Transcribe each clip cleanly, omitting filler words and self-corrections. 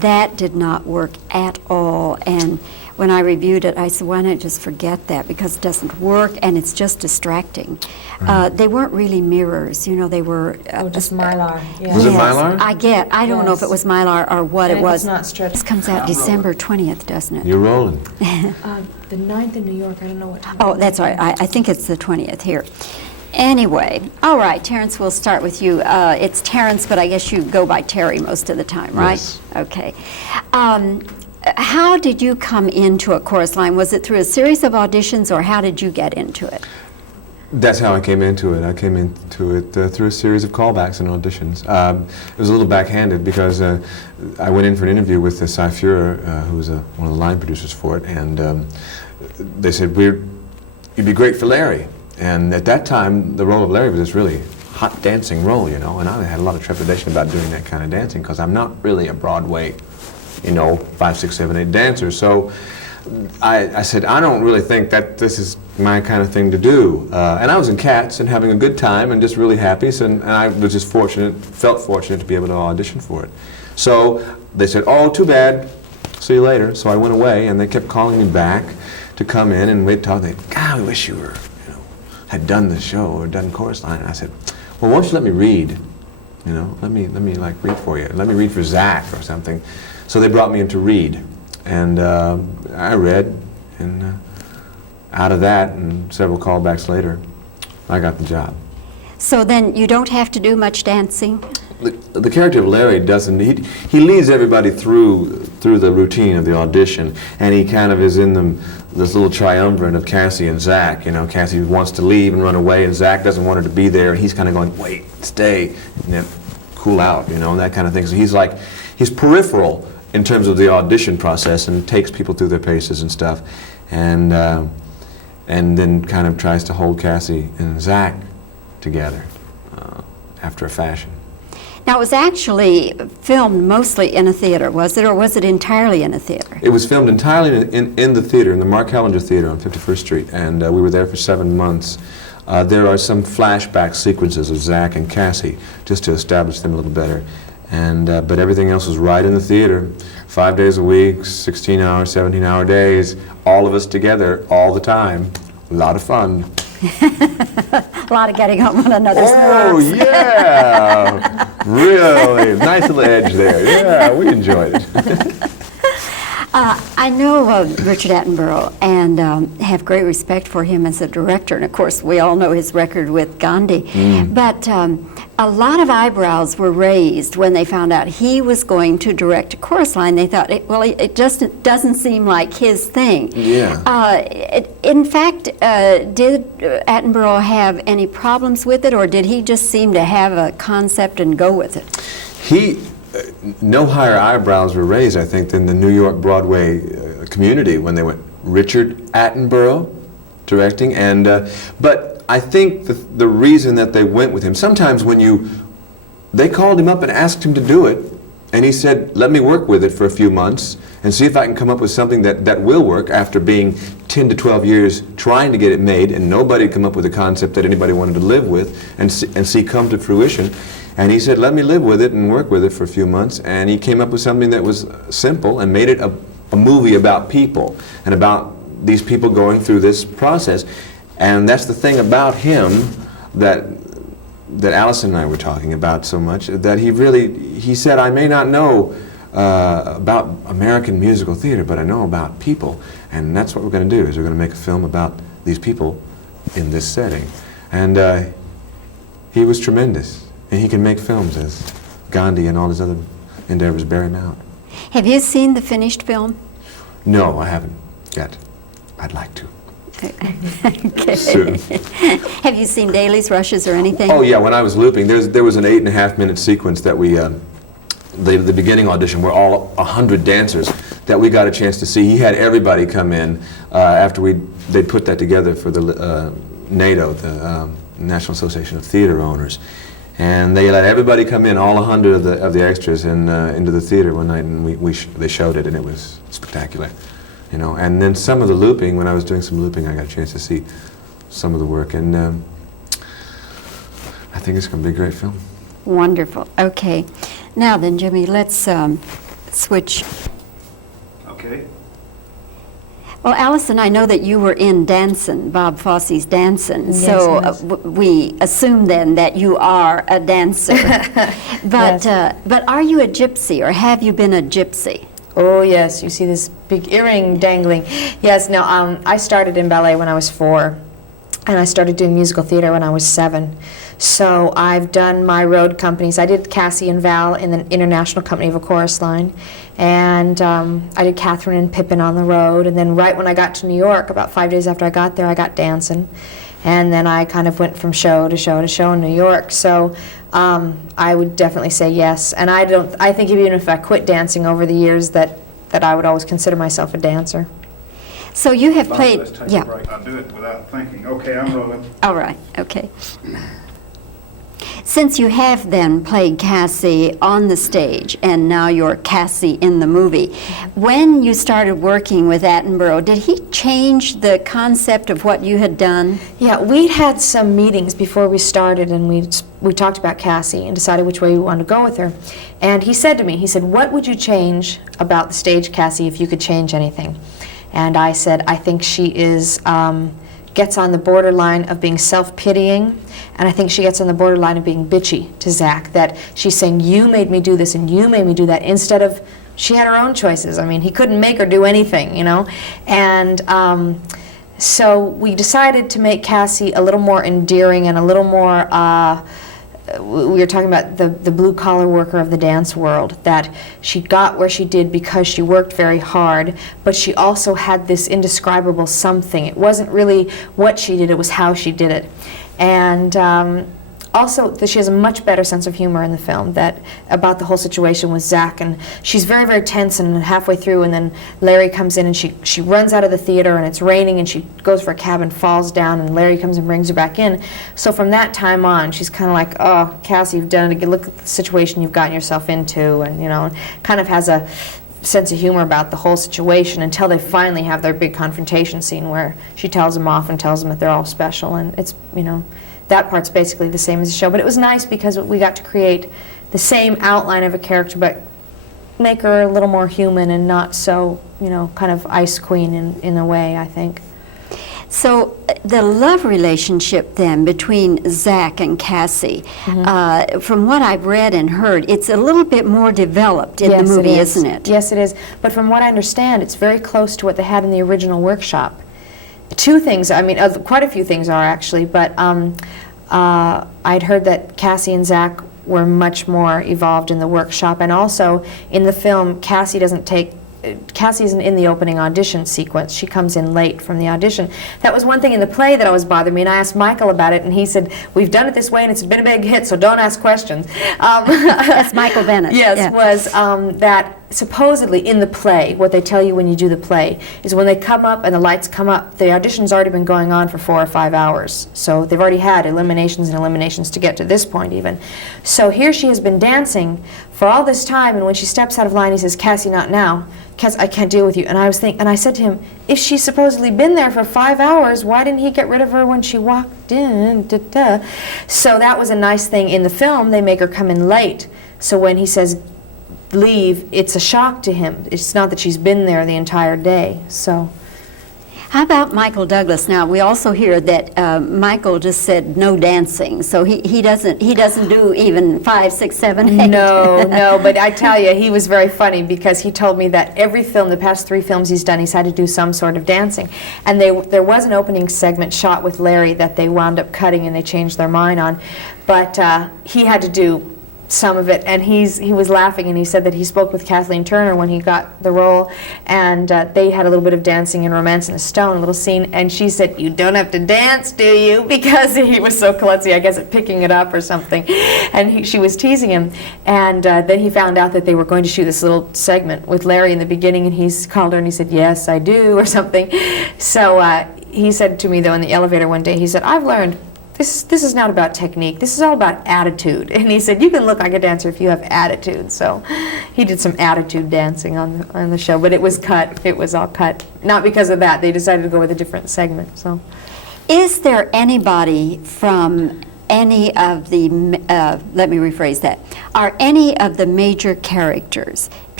that did not work at all. And when I reviewed it, I said, why not just forget that, because it doesn't work and it's just distracting. They weren't really mirrors, you know, they were... just Mylar. Yeah. Was it Yes, Mylar? I don't know if it was Mylar or what And it was. it's not stretched. This comes out December 20th, doesn't it? You're rolling. The 9th in New York, I don't know what time. Oh, that's right. I think it's the 20th here. Anyway, all right, Terrence, we'll start with you. It's Terrence, but I guess you go by Terry most of the time, right? Yes. Okay. How did you come into a chorus line? Was it through a series of auditions, or how did you get into it? That's how I came into it. I came into it through a series of callbacks and auditions. It was a little backhanded because I went in for an interview with Cy Fuhrer, who was one of the line producers for it, and they said, you'd be great for Larry. And at that time, the role of Larry was this really hot dancing role, you know, and I had a lot of trepidation about doing that kind of dancing because I'm not really a Broadway, you know, 5, 6, 7, 8 dancer. So I said, I don't really think that this is my kind of thing to do. And I was in Cats and having a good time and just really happy, so, and I was just felt fortunate to be able to audition for it. So they said, oh, too bad, see you later. So I went away and they kept calling me back to come in and we'd talk. They'd, God, we wish you were, you know, had done the show or done chorus line. And I said, well, why don't you let me read? You know, let me like read for you. Let me read for Zach or something. So they brought me in to read. And I read, and out of that, and several callbacks later, I got the job. So then you don't have to do much dancing? The character of Larry doesn't, he leads everybody through the routine of the audition, and he kind of is in this little triumvirate of Cassie and Zach. You know, Cassie wants to leave and run away, and Zach doesn't want her to be there, and he's kind of going, wait, stay, and then cool out, you know, and that kind of thing. So he's peripheral in terms of the audition process and takes people through their paces and stuff, and then kind of tries to hold Cassie and Zach together after a fashion. Now, it was actually filmed mostly in a theater, was it, or was it entirely in a theater? It was filmed entirely in the theater, in the Mark Hellinger Theater on 51st Street, and we were there for 7 months. There are some flashback sequences of Zach and Cassie, just to establish them a little better. And but everything else was right in the theater, 5 days a week, 16-hour, 17-hour days, all of us together, all the time. A lot of fun. A lot of getting on one another's nerves. Oh, yeah! Really, nice little edge there. Yeah, we enjoyed it. I know Richard Attenborough and have great respect for him as a director, and of course we all know his record with Gandhi. But a lot of eyebrows were raised when they found out he was going to direct a chorus line. They thought, well, it just doesn't seem like his thing. Yeah. In fact, did Attenborough have any problems with it, or did he just seem to have a concept and go with it? No higher eyebrows were raised, I think, than the New York Broadway community when they went, Richard Attenborough directing, and but I think the reason that they went with him, sometimes they called him up and asked him to do it, and he said, let me work with it for a few months and see if I can come up with something that will work, after being 10 to 12 years trying to get it made, and nobody had come up with a concept that anybody wanted to live with and see come to fruition. And he said, let me live with it and work with it for a few months. And he came up with something that was simple and made it a movie about people and about these people going through this process. And that's the thing about him that Alison and I were talking about so much, that he said, I may not know about American musical theater, but I know about people. And that's what we're going to do, is we're going to make a film about these people in this setting. And he was tremendous. And he can make films, as Gandhi and all his other endeavors bear him out. Have you seen the finished film? No, I haven't yet. I'd like to. Okay. Soon. Have you seen dailies, rushes, or anything? Oh yeah, when I was looping, there was an 8.5-minute sequence that we, the beginning audition, where all 100 dancers that we got a chance to see. He had everybody come in after they'd put that together for the NATO, the National Association of Theater Owners. And they let everybody come in, all 100 of the extras, into the theater one night, and they showed it, and it was spectacular, you know. And then some of the looping, when I was doing some looping, I got a chance to see some of the work, and I think it's going to be a great film. Wonderful. Okay. Now then, Jimmy, let's Switch. Okay. Well, Alison, I know that you were in Dancin', Bob Fosse's Dancin', Yes, so yes. We assume then that you are a dancer. But but are you a gypsy, or have you been a gypsy? Oh yes, you see this big earring dangling. Yes, no, I started in ballet when I was 4, and I started doing musical theater when I was 7. So I've done my road companies. I did Cassie and Val in the International Company of a Chorus Line, and I did Catherine and Pippin on the road, and then right when I got to New York, about 5 days after I got there, I got Dancin', and then I kind of went from show to show to show in New York. So I would definitely say yes, and I think even if I quit dancing over the years that I would always consider myself a dancer. So you have played, Let's take yeah. a break. I'll do it without thinking. Okay, I'm rolling. All right, okay. Since you have then played Cassie on the stage, and now you're Cassie in the movie, when you started working with Attenborough, did he change the concept of what you had done? Yeah, we had some meetings before we started, and we talked about Cassie and decided which way we wanted to go with her. And he said to me, he said, "What would you change about the stage, Cassie, if you could change anything?" And I said, "I think she is gets on the borderline of being self-pitying, and I think she gets on the borderline of being bitchy to Zach, that she's saying, you made me do this and you made me do that, instead of she had her own choices. I mean, he couldn't make her do anything, you know? And so we decided to make Cassie a little more endearing and a little more, we were talking about the blue-collar worker of the dance world, that she got where she did because she worked very hard, but she also had this indescribable something. It wasn't really what she did, it was how she did it. And also, that she has a much better sense of humor in the film, that about the whole situation with Zach, and she's very, very tense, and halfway through, and then Larry comes in, and she runs out of the theater, and it's raining, and she goes for a cab and falls down, and Larry comes and brings her back in. So from that time on, she's kind of like, oh, Cassie, you've done it again. Look at the situation you've gotten yourself into, and, you know, kind of has a sense of humor about the whole situation until they finally have their big confrontation scene where she tells them off and tells them that they're all special, and it's, you know, that part's basically the same as the show. But it was nice because we got to create the same outline of a character, but make her a little more human and not so, you know, kind of ice queen in a way, I think. So the love relationship then between Zach and Cassie, from what I've read and heard, it's a little bit more developed in the movie, isn't it? Yes, it is. But from what I understand, it's very close to what they had in the original workshop. Two things, I mean, quite a few things are actually, but I'd heard that Cassie and Zach were much more evolved in the workshop, and also in the film, Cassie isn't in the opening audition sequence. She comes in late from the audition. That was one thing in the play that always bothered me, and I asked Michael about it, and he said, we've done it this way, and it's been a big hit, so don't ask questions. That's Michael Bennett. Yes, yeah. Was that supposedly in the play, what they tell you when you do the play, is when they come up and the lights come up, the audition's already been going on for 4 or 5 hours. So they've already had eliminations and eliminations to get to this point even. So here she has been dancing for all this time, and when she steps out of line, he says, Cassie, not now. Cass, I can't deal with you. And I said to him, if she's supposedly been there for 5 hours, why didn't he get rid of her when she walked in? Da, da. So that was a nice thing. In the film, they make her come in late. So when he says, leave, it's a shock to him. It's not that she's been there the entire day. So How about Michael Douglas? Now we also hear that Michael just said no dancing, so he doesn't do even 5, 6, 7, 8. No, but I tell you, he was very funny because he told me that every film, the past 3 films he's done, he's had to do some sort of dancing. And there was an opening segment shot with Larry that they wound up cutting and they changed their mind on, but he had to do some of it, and he was laughing, and he said that he spoke with Kathleen Turner when he got the role, and they had a little bit of dancing in Romance in the Stone, a little scene, and she said, you don't have to dance, do you? Because he was so klutzy, I guess, at picking it up or something, and she was teasing him, and then he found out that they were going to shoot this little segment with Larry in the beginning, and he's called her and he said, yes, I do, or something. So he said to me, though, in the elevator one day, he said, I've learned this is not about technique. This is all about attitude. And he said, you can look like a dancer if you have attitude. So he did some attitude dancing on the show, but it was cut. It was all cut. Not because of that. They decided to go with a different segment. So, is there anybody from any of the, let me rephrase that, are any of the major characters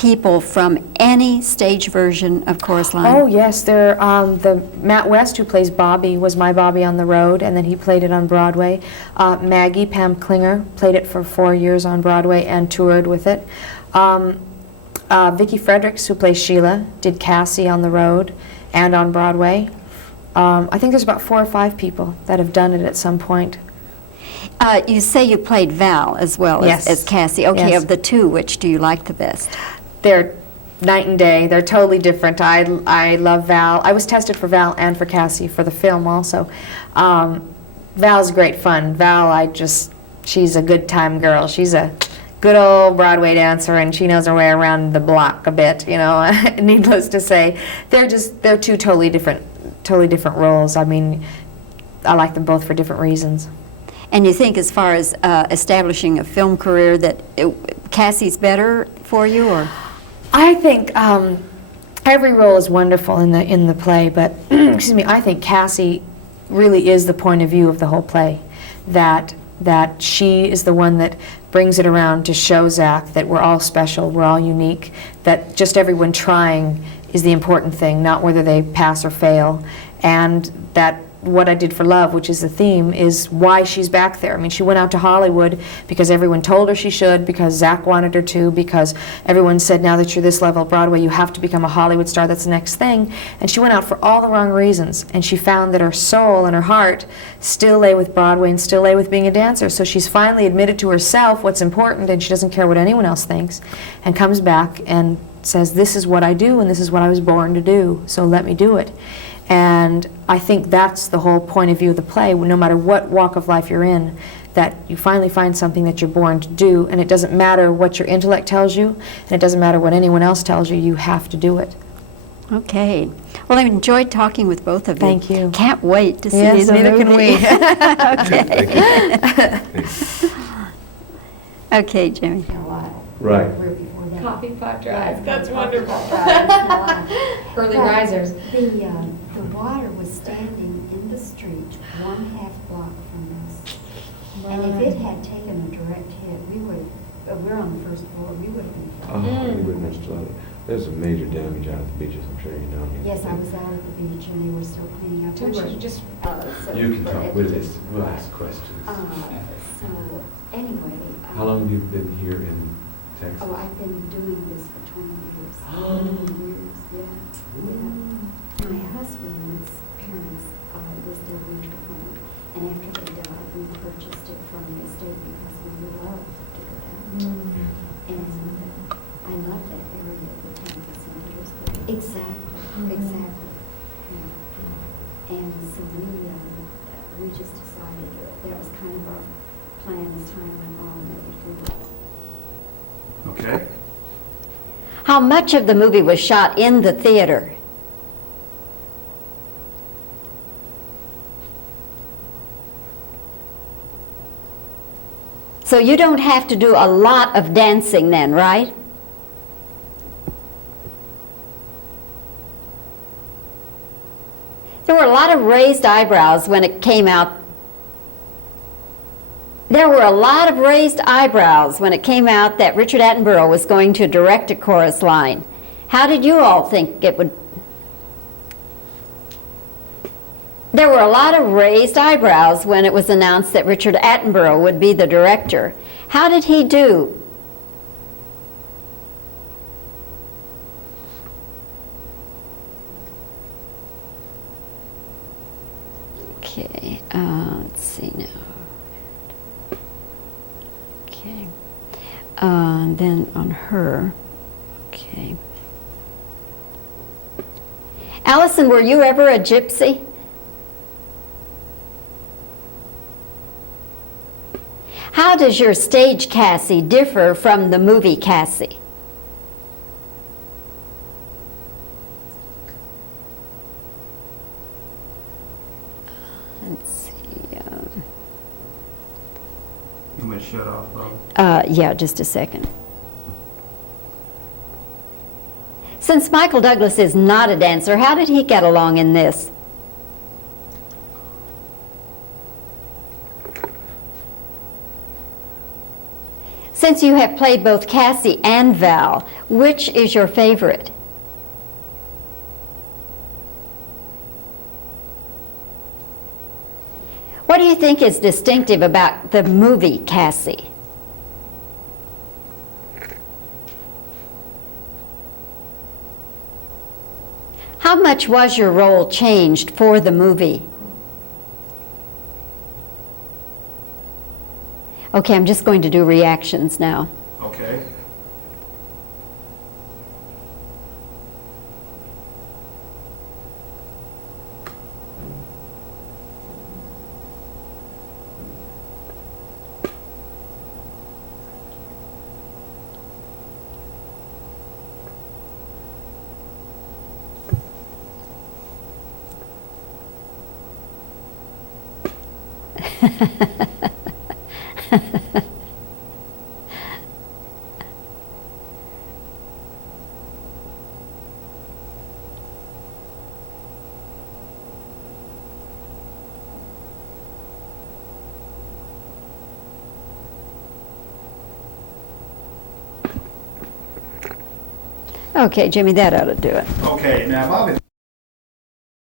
people from any stage version of Chorus Line? Oh yes, there. The Matt West, who plays Bobbie, was my Bobbie on the road, and then he played it on Broadway. Maggie Pam Klinger played it for 4 years on Broadway and toured with it. Vicki Fredericks, who plays Sheila, did Cassie on the road and on Broadway. I think there's about 4 or 5 people that have done it at some point. You say you played Val as well Yes. as Cassie. Okay, Yes. of the two, which do you like the best? They're night and day. They're totally different. I love Val. I was tested for Val and for Cassie for the film also. Val's great fun. Val, she's a good time girl. She's a good old Broadway dancer, and she knows her way around the block a bit, you know. Needless to say, they're two totally different roles. I mean, I like them both for different reasons. And you think, as far as establishing a film career, that Cassie's better for you, or? I think every role is wonderful in the play, but excuse me, I think Cassie really is the point of view of the whole play. That she is the one that brings it around to show Zach that we're all special, we're all unique, that just everyone trying is the important thing, not whether they pass or fail, and that What I Did for Love, which is the theme, is why she's back there. I mean, she went out to Hollywood because everyone told her she should, because Zach wanted her to, because everyone said, now that you're this level of Broadway, you have to become a Hollywood star, that's the next thing. And she went out for all the wrong reasons, and she found that her soul and her heart still lay with Broadway and still lay with being a dancer. So she's finally admitted to herself what's important, and she doesn't care what anyone else thinks, and comes back and says, this is what I do, and this is what I was born to do, so let me do it. And I think that's the whole point of view of the play, no matter what walk of life you're in, that you finally find something that you're born to do, and it doesn't matter what your intellect tells you, and it doesn't matter what anyone else tells you, you have to do it. Okay. Well, I enjoyed talking with both of you. Thank you. Can't wait to see Yes, the neither can movie. Thank you. Okay, Jimmy. Right. Coffee pot drive. That's wonderful. Early risers. The water was standing in the street 1/2 block from us. And if it had taken a direct hit, we're on the first floor, we would have been flooded. We wouldn't have flooded. There's some major damage out at the beaches, I'm sure you know. Yes, I was out at the beach and they were still cleaning up. Don't you just You can talk with us. We'll ask questions. So, anyway. How long have you been here in Texas? Oh, I've been doing this for 20 years. 20 years, yeah. My husband's parents lived their winter home, and after they died, we purchased it from the estate because we loved to go down there. And I love that area, the Tampa Centers. Exactly. Yeah. And so we just decided that was kind of our plan as time went on, that if we were. Okay. How much of the movie was shot in the theater? So you don't have to do a lot of dancing then, right? There were a lot of raised eyebrows when it came out. There were a lot of raised eyebrows when it came out that Richard Attenborough was going to direct a Chorus Line. How did you all think it would? There were a lot of raised eyebrows when it was announced that Richard Attenborough would be the director. How did he do? Okay, let's see now. Okay. Then on her. Okay. Alison, were you ever a gypsy? How does your stage Cassie differ from the movie Cassie? Let's see. You want me to shut off, Bob? Yeah, just a second. Since Michael Douglas is not a dancer, how did he get along in this? Since since you have played both Cassie and Val, which is your favorite? What do you think is distinctive about the movie Cassie? How much was your role changed for the movie? Okay, I'm just going to do reactions now. Okay. Okay, Jimmy, that ought to do it. Okay, now Bobbie,